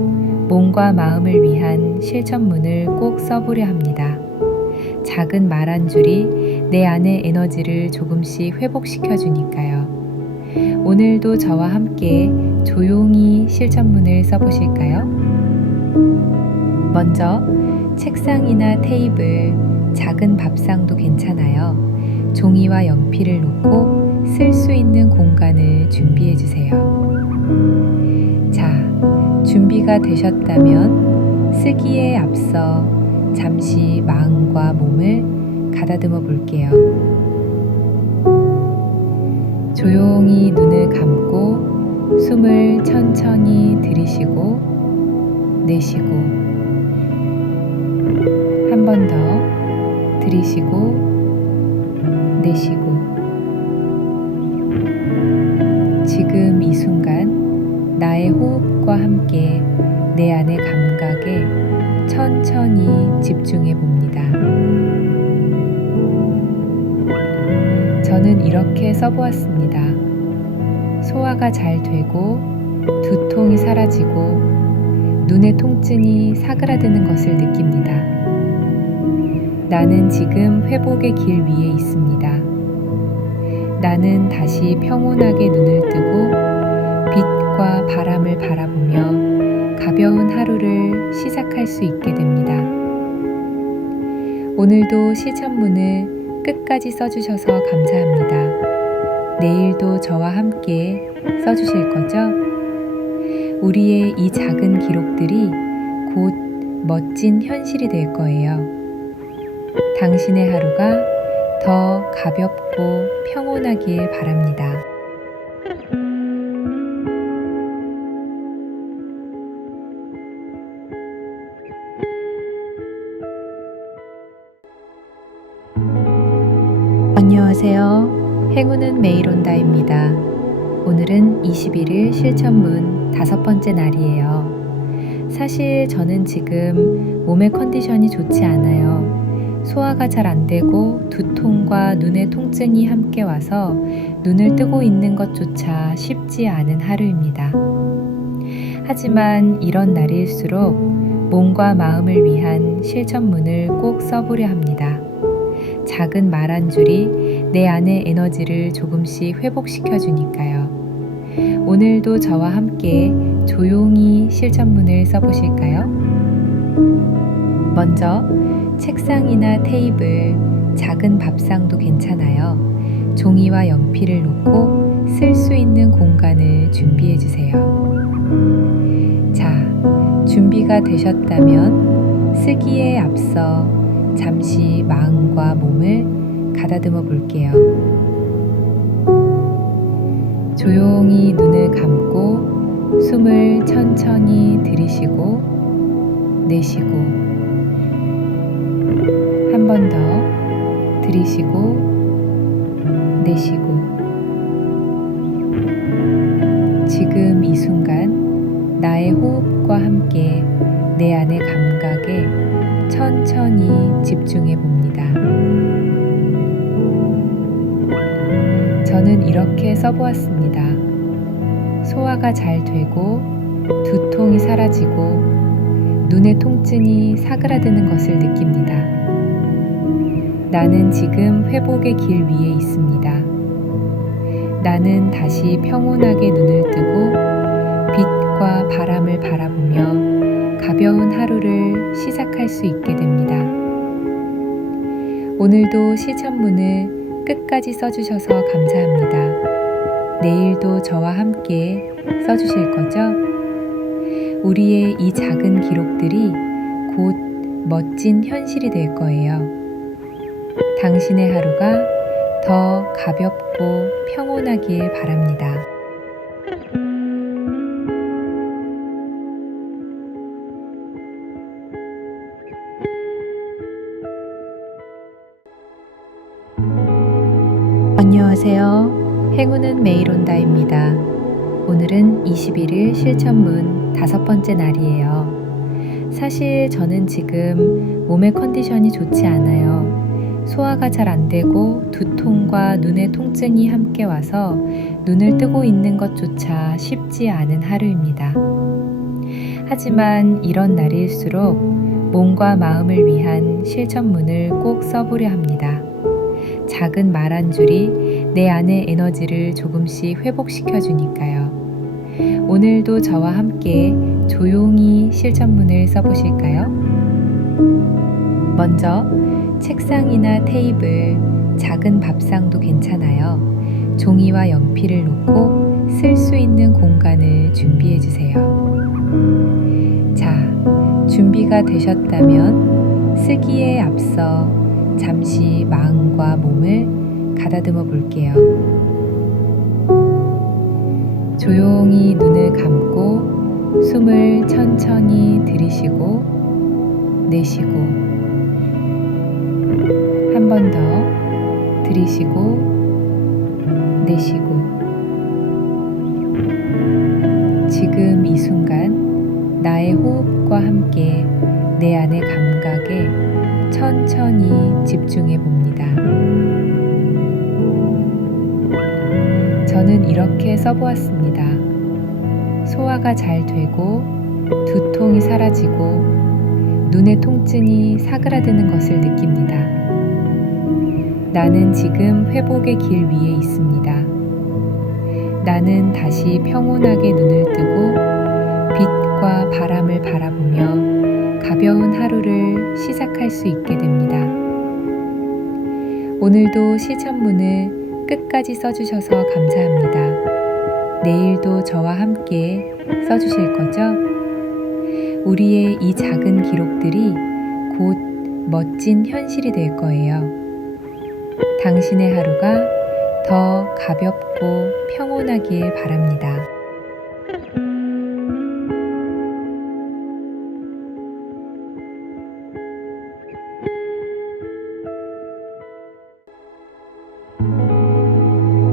몸과 마음을 위한 실천문을 꼭 써보려 합니다. 작은 말 한 줄이 내 안의 에너지를 조금씩 회복시켜 주니까요. 오늘도 저와 함께 조용히 실천문을 써보실까요? 먼저 책상이나 테이블, 작은 밥상도 괜찮아요. 종이와 연필을 놓고 쓸 수 있는 공간을 준비해 주세요. 자, 준비가 되셨다면 쓰기에 앞서 잠시 마음과 몸을 가다듬어 볼게요. 조용히 눈을 감고 숨을 천천히 들이쉬고 내쉬고 한 번 더 들이쉬고 내쉬고 지금 이 순간 나의 호흡과 함께 내 안의 감각에 천천히 집중해 봅니다. 저는 이렇게 써보았습니다. 소화가 잘 되고 두통이 사라지고 눈의 통증이 사그라드는 것을 느낍니다. 나는 지금 회복의 길 위에 있습니다. 나는 다시 평온하게 눈을 뜨고 빛과 바람을 바라보며 가벼운 하루를 시작할 수 있게 됩니다. 오늘도 실천문을 끝까지 써주셔서 감사합니다. 내일도 저와 함께 써주실 거죠? 우리의 이 작은 기록들이 곧 멋진 현실이 될 거예요. 당신의 하루가 더 가볍고 평온하길 바랍니다. 안녕하세요. 행운은 매일 온다입니다. 오늘은 21일 실천문 5번째 날이에요. 사실 저는 지금 몸의 컨디션이 좋지 않아요. 소화가 잘 안 되고 두통과 눈의 통증이 함께 와서 눈을 뜨고 있는 것조차 쉽지 않은 하루입니다. 하지만 이런 날일수록 몸과 마음을 위한 실천문을 꼭 써보려 합니다. 작은 말 한 줄이 내 안의 에너지를 조금씩 회복시켜 주니까요. 오늘도 저와 함께 조용히 실천문을 써보실까요? 먼저 책상이나 테이블, 작은 밥상도 괜찮아요. 종이와 연필을 놓고 쓸 수 있는 공간을 준비해 주세요. 자, 준비가 되셨다면 쓰기에 앞서 잠시 마음과 몸을 가다듬어 볼게요. 조용히 눈을 감고 숨을 천천히 들이쉬고 내쉬고 한 번 더 들이쉬고 내쉬고 지금 이 순간 나의 호흡과 함께 내 안의 감각에 천천히 집중해 봅니다. 저는 이렇게 써보았습니다. 소화가 잘 되고 두통이 사라지고 눈의 통증이 사그라드는 것을 느낍니다. 나는 지금 회복의 길 위에 있습니다. 나는 다시 평온하게 눈을 뜨고 빛과 바람을 바라보며 가벼운 하루를 시작할 수 있게 됩니다. 오늘도 실천문을 끝까지 써주셔서 감사합니다. 내일도 저와 함께 써주실 거죠? 우리의 이 작은 기록들이 곧 멋진 현실이 될 거예요. 당신의 하루가 더 가볍고 평온하길 바랍니다. 안녕하세요. 행운은 매일 온다입니다. 오늘은 21일 실천문 5번째 날이에요. 사실 저는 지금 몸의 컨디션이 좋지 않아요. 소화가 잘 안 되고 두통과 눈의 통증이 함께 와서 눈을 뜨고 있는 것조차 쉽지 않은 하루입니다. 하지만 이런 날일수록 몸과 마음을 위한 실천문을 꼭 써보려 합니다. 작은 말 한 줄이 내 안의 에너지를 조금씩 회복시켜 주니까요. 오늘도 저와 함께 조용히 실천문을 써보실까요? 먼저 책상이나 테이블, 작은 밥상도 괜찮아요. 종이와 연필을 놓고 쓸 수 있는 공간을 준비해 주세요. 자, 준비가 되셨다면 쓰기에 앞서 잠시 마음과 몸을 가다듬어 볼게요. 조용히 눈을 감고 숨을 천천히 들이쉬고 내쉬고 한 번 더 들이쉬고 내쉬고 지금 이 순간 나의 호흡과 함께 내 안의 감각에 천천히 집중해 봅니다. 저는 이렇게 써보았습니다. 소화가 잘 되고 두통이 사라지고 눈의 통증이 사그라드는 것을 느낍니다. 나는 지금 회복의 길 위에 있습니다. 나는 다시 평온하게 눈을 뜨고 빛과 바람을 바라보며 가벼운 하루를 시작할 수 있게 됩니다. 오늘도 실천문을 끝까지 써주셔서 감사합니다. 내일도 저와 함께 써주실 거죠? 우리의 이 작은 기록들이 곧 멋진 현실이 될 거예요. 당신의 하루가 더 가볍고 평온하길 바랍니다.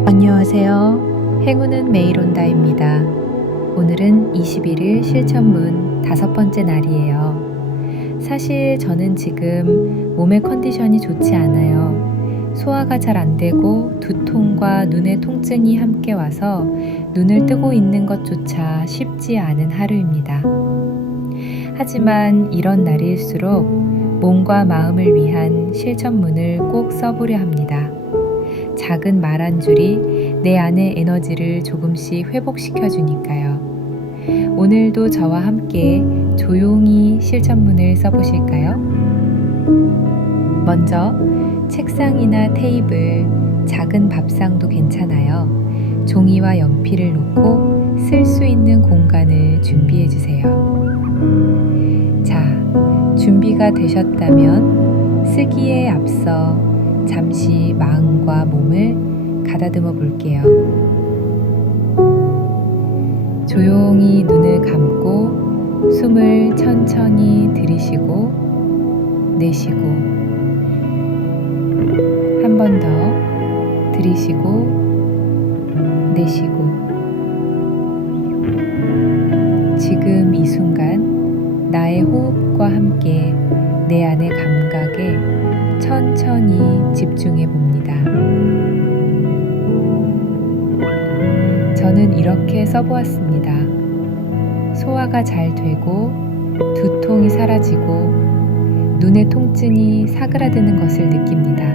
안녕하세요. 행운은 매일 온다입니다. 오늘은 21일 실천문 5번째 날이에요. 사실 저는 지금 몸의 컨디션이 좋지 않아요. 소화가 잘 안 되고 두통과 눈의 통증이 함께 와서 눈을 뜨고 있는 것조차 쉽지 않은 하루입니다. 하지만 이런 날일수록 몸과 마음을 위한 실천문을 꼭 써보려 합니다. 작은 말 한 줄이 내 안의 에너지를 조금씩 회복시켜 주니까요. 오늘도 저와 함께 조용히 실천문을 써보실까요? 먼저 책상이나 테이블, 작은 밥상도 괜찮아요. 종이와 연필을 놓고 쓸 수 있는 공간을 준비해 주세요. 자, 준비가 되셨다면 쓰기에 앞서 잠시 마음과 몸을 가다듬어 볼게요. 조용히 눈을 감고 숨을 천천히 들이쉬고 내쉬고 한 번 더 들이쉬고 내쉬고 지금 이 순간 나의 호흡과 함께 내 안의 감각에 천천히 집중해 봅니다. 저는 이렇게 써보았습니다. 소화가 잘 되고 두통이 사라지고 눈의 통증이 사그라드는 것을 느낍니다.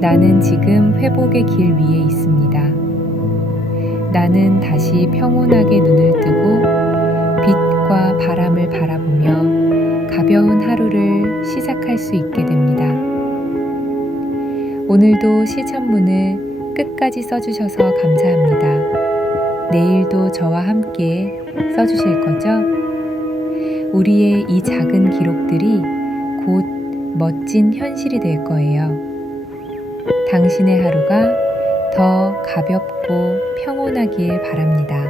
나는 지금 회복의 길 위에 있습니다. 나는 다시 평온하게 눈을 뜨고 빛과 바람을 바라보며 가벼운 하루를 시작할 수 있게 됩니다. 오늘도 실천문을 끝까지 써주셔서 감사합니다. 내일도 저와 함께 써주실 거죠? 우리의 이 작은 기록들이 곧 멋진 현실이 될 거예요. 당신의 하루가 더 가볍고 평온하길 바랍니다.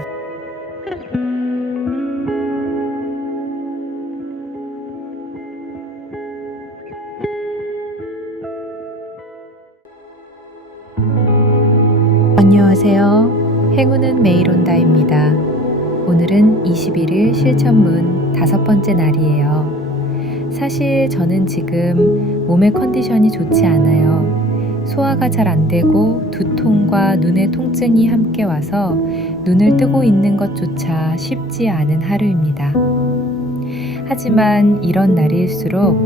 안녕하세요. 행운은 매일 온다입니다. 오늘은 21일 실천문 5번째 날이에요. 사실 저는 지금 몸의 컨디션이 좋지 않아요. 소화가 잘 안 되고 두통과 눈의 통증이 함께 와서 눈을 뜨고 있는 것조차 쉽지 않은 하루입니다. 하지만 이런 날일수록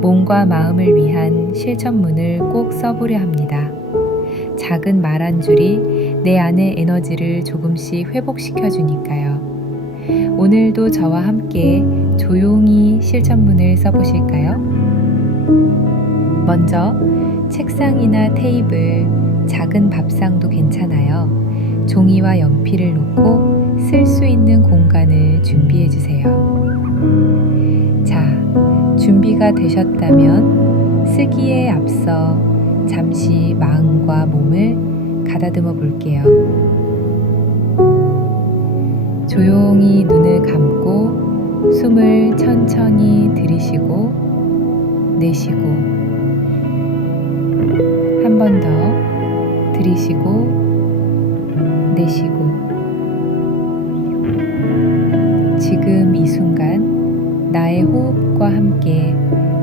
몸과 마음을 위한 실천문을 꼭 써보려 합니다. 작은 말 한 줄이 내 안의 에너지를 조금씩 회복시켜 주니까요. 오늘도 저와 함께 조용히 실천문을 써보실까요? 먼저 책상이나 테이블, 작은 밥상도 괜찮아요. 종이와 연필을 놓고 쓸 수 있는 공간을 준비해 주세요. 자, 준비가 되셨다면 쓰기에 앞서 잠시 마음과 몸을 가다듬어 볼게요. 조용히 눈을 감고 숨을 천천히 들이쉬고 내쉬고 한 번 더 들이쉬고 내쉬고 지금 이 순간 나의 호흡과 함께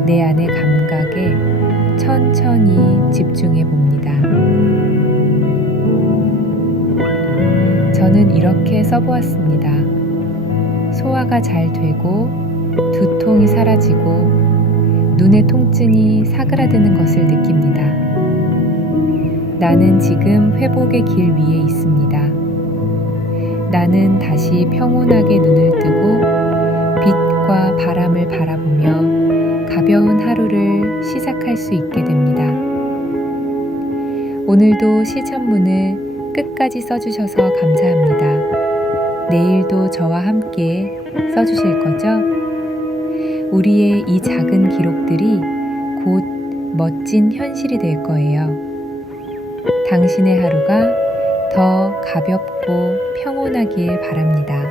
내 안의 감각에 천천히 집중해 봅니다. 저는 이렇게 써보았습니다. 소화가 잘 되고 두통이 사라지고 눈의 통증이 사그라드는 것을 느낍니다. 나는 지금 회복의 길 위에 있습니다. 나는 다시 평온하게 눈을 뜨고 빛과 바람을 바라보며 가벼운 하루를 시작할 수 있게 됩니다. 오늘도 실천문을 끝까지 써주셔서 감사합니다. 내일도 저와 함께 써주실 거죠? 우리의 이 작은 기록들이 곧 멋진 현실이 될 거예요. 당신의 하루가 더 가볍고 평온하길 바랍니다.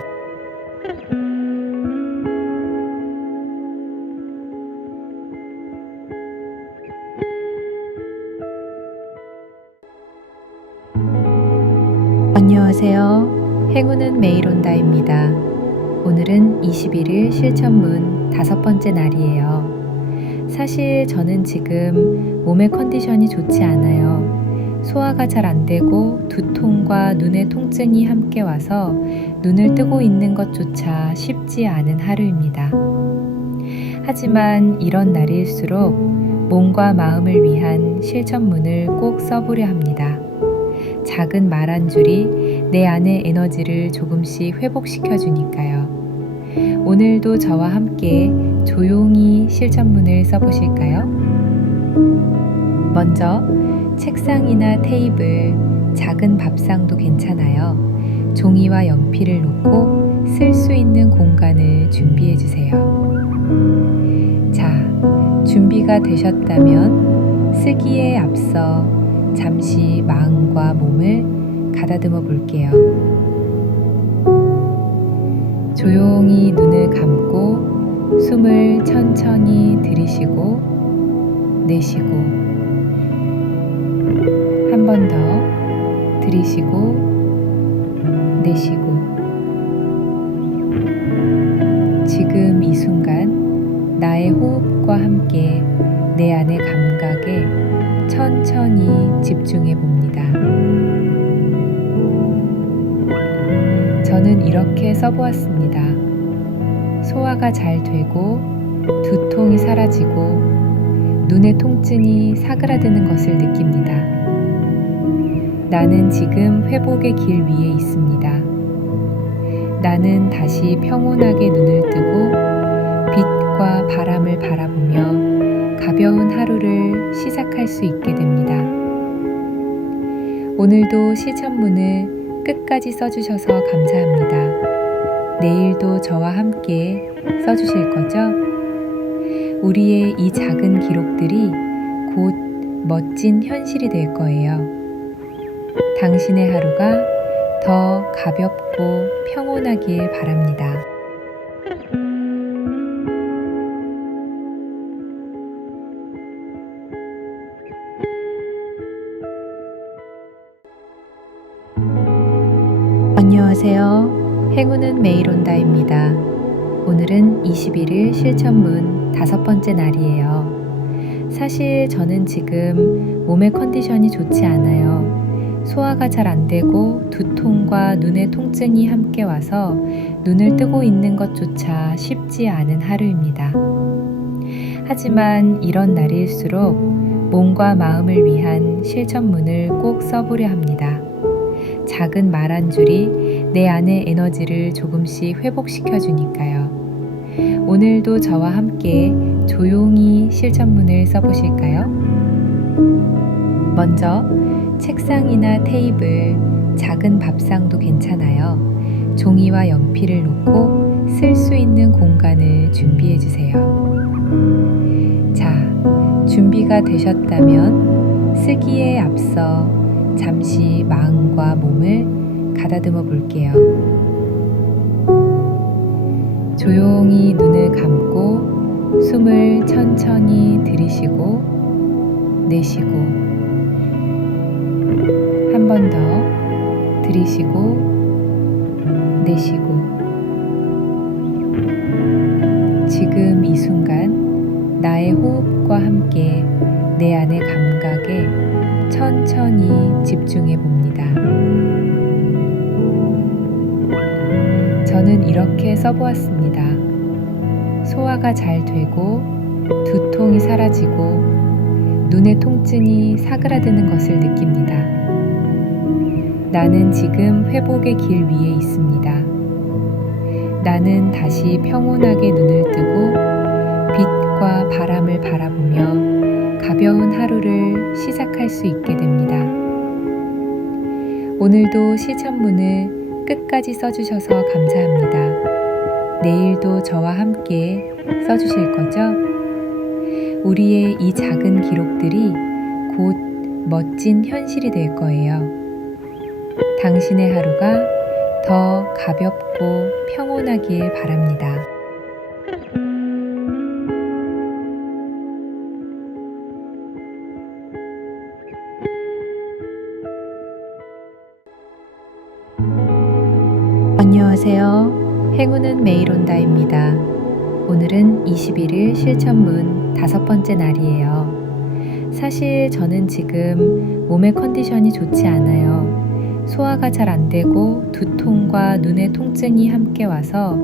안녕하세요. 행운은 매일 온다입니다. 오늘은 21일 실천문 5번째 날이에요. 사실 저는 지금 몸의 컨디션이 좋지 않아요. 소화가 잘 안 되고 두통과 눈의 통증이 함께 와서 눈을 뜨고 있는 것조차 쉽지 않은 하루입니다. 하지만 이런 날일수록 몸과 마음을 위한 실천문을 꼭 써보려 합니다. 작은 말 한 줄이 내 안의 에너지를 조금씩 회복시켜 주니까요. 오늘도 저와 함께 조용히 실천문을 써보실까요? 먼저 책상이나 테이블, 작은 밥상도 괜찮아요. 종이와 연필을 놓고 쓸 수 있는 공간을 준비해 주세요. 자, 준비가 되셨다면 쓰기에 앞서 잠시 마음과 몸을 가다듬어 볼게요. 조용히 눈을 감고 숨을 천천히 들이쉬고 내쉬고 한 번 더 들이쉬고 내쉬고 지금 이 순간 나의 호흡과 함께 내 안의 감각에 천천히 집중해 봅니다. 저는 이렇게 써보았습니다. 소화가 잘 되고 두통이 사라지고 눈의 통증이 사그라드는 것을 느낍니다. 나는 지금 회복의 길 위에 있습니다. 나는 다시 평온하게 눈을 뜨고 빛과 바람을 바라보며 가벼운 하루를 시작할 수 있게 됩니다. 오늘도 실천문을 끝까지 써주셔서 감사합니다. 내일도 저와 함께 써주실 거죠? 우리의 이 작은 기록들이 곧 멋진 현실이 될 거예요. 당신의 하루가 더 가볍고 평온하길 바랍니다. 안녕하세요. 행운은 매일 온다입니다. 오늘은 21일 실천문 5번째 날이에요. 사실 저는 지금 몸의 컨디션이 좋지 않아요. 소화가 잘 안 되고 두통과 눈의 통증이 함께 와서 눈을 뜨고 있는 것조차 쉽지 않은 하루입니다. 하지만 이런 날일수록 몸과 마음을 위한 실천문을 꼭 써보려 합니다. 작은 말 한 줄이 내 안의 에너지를 조금씩 회복시켜 주니까요. 오늘도 저와 함께 조용히 실천문을 써보실까요? 먼저 책상이나 테이블, 작은 밥상도 괜찮아요. 종이와 연필을 놓고 쓸 수 있는 공간을 준비해 주세요. 자, 준비가 되셨다면 쓰기에 앞서 잠시 마음과 몸을 가다듬어 볼게요. 조용히 눈을 감고 숨을 천천히 들이쉬고 내쉬고 한 번 더 들이쉬고 내쉬고 지금 이 순간 나의 호흡과 함께 내 안의 감각에 천천히 집중해 봅니다. 저는 이렇게 써보았습니다. 소화가 잘 되고 두통이 사라지고 눈의 통증이 사그라드는 것을 느낍니다. 나는 지금 회복의 길 위에 있습니다. 나는 다시 평온하게 눈을 뜨고 빛과 바람을 바라보며 가벼운 하루를 시작할 수 있게 됩니다. 오늘도 실천문을 끝까지 써주셔서 감사합니다. 내일도 저와 함께 써주실 거죠? 우리의 이 작은 기록들이 곧 멋진 현실이 될 거예요. 당신의 하루가 더 가볍고 평온하길 바랍니다. 안녕하세요. 행운은 매일 온다입니다. 오늘은 21일 실천문 5번째 날이에요. 사실 저는 지금 몸의 컨디션이 좋지 않아요. 소화가 잘 안 되고 두통과 눈의 통증이 함께 와서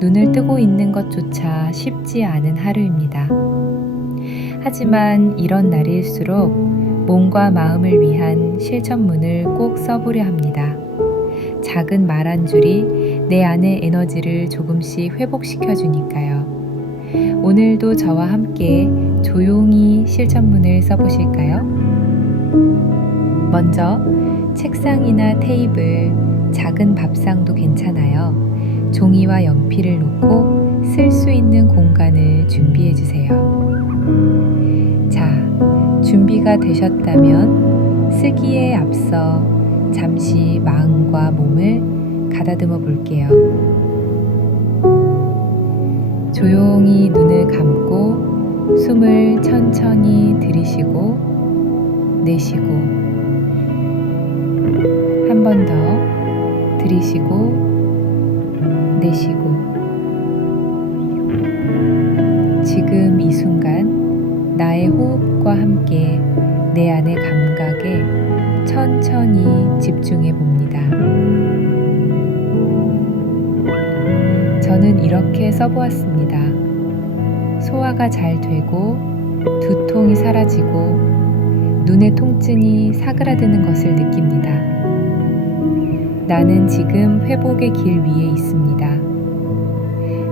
눈을 뜨고 있는 것조차 쉽지 않은 하루입니다. 하지만 이런 날일수록 몸과 마음을 위한 실천문을 꼭 써보려 합니다. 작은 말 한 줄이 내 안의 에너지를 조금씩 회복시켜 주니까요. 오늘도 저와 함께 조용히 실천문을 써보실까요? 먼저 책상이나 테이블, 작은 밥상도 괜찮아요. 종이와 연필을 놓고 쓸 수 있는 공간을 준비해 주세요. 자, 준비가 되셨다면 쓰기에 앞서 잠시 마음과 몸을 가다듬어 볼게요. 조용히 눈을 감고 숨을 천천히 들이쉬고 내쉬고 한 번 더 들이쉬고 내쉬고 지금 이 순간 나의 호흡과 함께 내 안의 감각에 천천히 집중해 봅니다. 저는 이렇게 써보았습니다. 소화가 잘 되고 두통이 사라지고 눈의 통증이 사그라드는 것을 느낍니다. 나는 지금 회복의 길 위에 있습니다.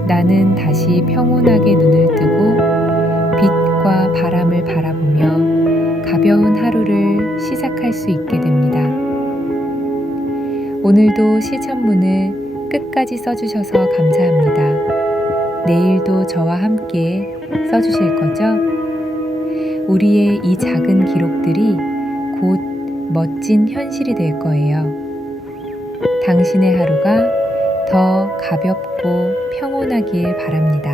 나는 다시 평온하게 눈을 뜨고 빛과 바람을 바라보며 가벼운 하루를 시작할 수 있게 됩니다. 오늘도 실천문을 끝까지 써주셔서 감사합니다. 내일도 저와 함께 써주실 거죠? 우리의 이 작은 기록들이 곧 멋진 현실이 될 거예요. 당신의 하루가 더 가볍고 평온하길 바랍니다.